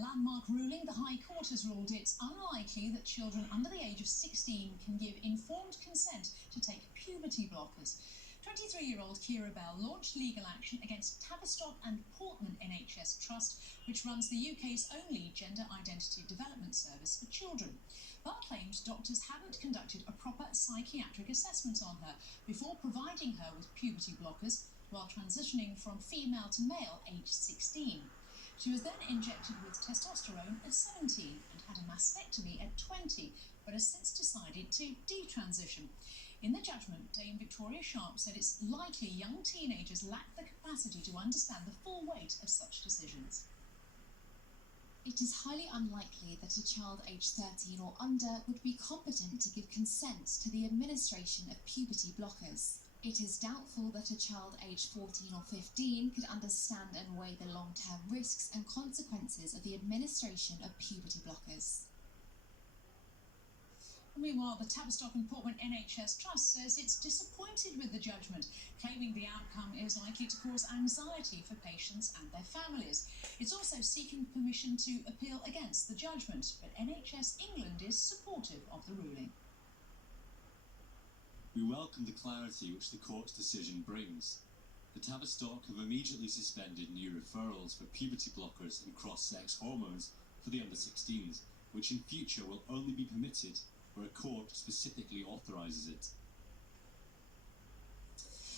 a landmark ruling, the High Court has ruled it's unlikely that children under the age of 16 can give informed consent to take puberty blockers. 23-year-old Kira Bell launched legal action against Tavistock and Portman NHS Trust, which runs the UK's only gender identity development service for children. Bell claimed doctors hadn't conducted a proper psychiatric assessment on her before providing her with puberty blockers while transitioning from female to male aged 16. She was then injected with testosterone at 17 and had a mastectomy at 20, but has since decided to detransition. In the judgment, Dame Victoria Sharp said it's likely young teenagers lack the capacity to understand the full weight of such decisions. It is highly unlikely that a child aged 13 or under would be competent to give consent to the administration of puberty blockers. It is doubtful that a child aged 14 or 15 could understand and weigh the long-term risks and consequences of the administration of puberty blockers. Meanwhile, the Tavistock and Portman NHS Trust says it's disappointed with the judgment, claiming the outcome is likely to cause anxiety for patients and their families. It's also seeking permission to appeal against the judgment, but NHS England is supportive of the ruling. We welcome the clarity which the court's decision brings. The Tavistock have immediately suspended new referrals for puberty blockers and cross-sex hormones for the under-16s, which in future will only be permitted where a court specifically authorises it.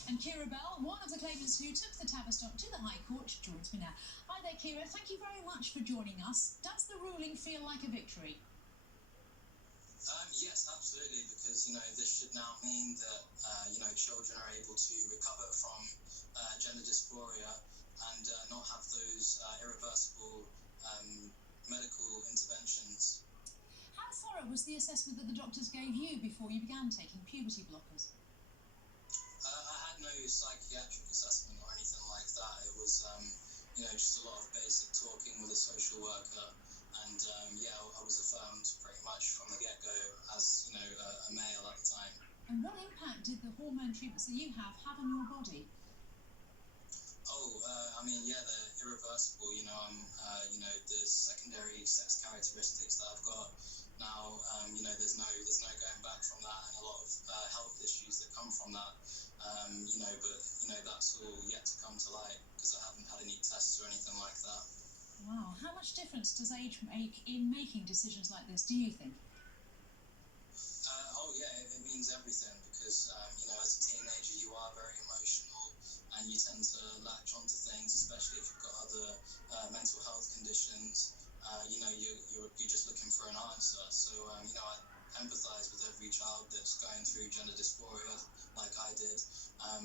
And Kira Bell, one of the claimants who took the Tavistock to the High Court, joins me now. Hi there, Kira. Thank you very much for joining us. Does the ruling feel like a victory? Yes, absolutely, because, this should now mean that, children are able to recover from gender dysphoria and not have those irreversible medical interventions. How thorough was the assessment that the doctors gave you before you began taking puberty blockers? I had no psychiatric assessment or anything like that. It was, just a lot of basic talking with a social worker. And, I was affirmed pretty much from the get-go as, a male at the time. And what impact did the hormone treatments that you have on your body? They're irreversible. The secondary sex characteristics that I've got now, there's no going back from that, and a lot of health issues that come from that. That's all yet to come to light because I haven't had any tests or anything like that. Wow, how much difference does age make in making decisions like this, do you think? It means everything because, as a teenager you are very emotional and you tend to latch onto things, especially if you've got other mental health conditions. You're just looking for an answer. So, I empathise with every child that's going through gender dysphoria like I did. I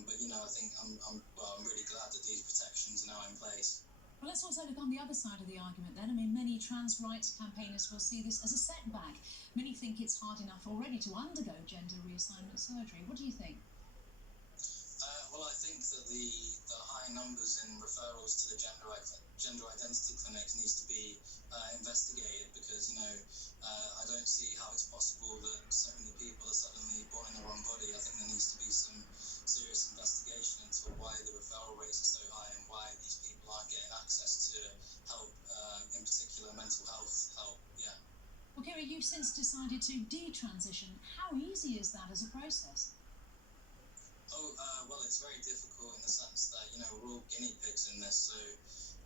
think I'm really glad that these protections are now in place. Well, let's also look on the other side of the argument then. I mean, many trans rights campaigners will see this as a setback. Many think it's hard enough already to undergo gender reassignment surgery. What do you think? I think that the high numbers in referrals to the gender identity clinics needs to be investigated because, I don't see how it's possible that so many people are suddenly born in the wrong body. I think there needs to be some serious investigation into why the referral rates are so high and why these people aren't getting access to help, in particular mental health help. Yeah. Well, Kira, you've since decided to detransition. How easy is that as a process? It's very difficult in the sense that, we're all guinea pigs in this, so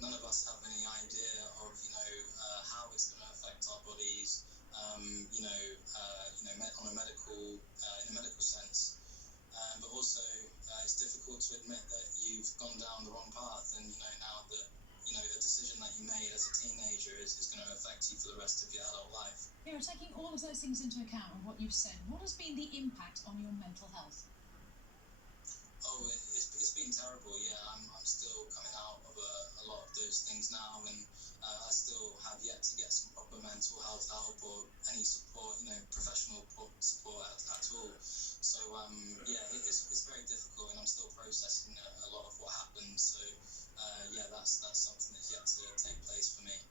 none of us have any idea of, how it's going to affect our bodies, on a medical sense. But also, it's difficult to admit that you've gone down the wrong path and, now that, a decision that you made as a teenager is going to affect you for the rest of your adult life. Kira, taking all of those things into account and what you've said, what has been the impact on your mental health? It's been terrible, yeah. I'm still coming out of a lot of those things now, and I still have yet to get some proper mental health help or any support, professional support at all. So, it's very difficult, and I'm still processing a lot of what happened. So, that's something that's yet to take place for me.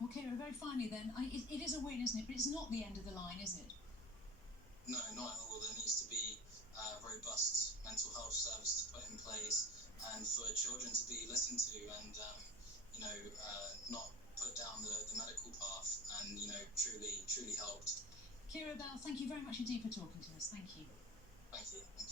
Well, Kira, very finally then, it is a win, isn't it? But it's not the end of the line, is it? No, not at all. There needs to be robust mental health services put in place and for children to be listened to and, not put down the Kira Bell, thank you very much indeed for talking to us. Thank you. Thank you.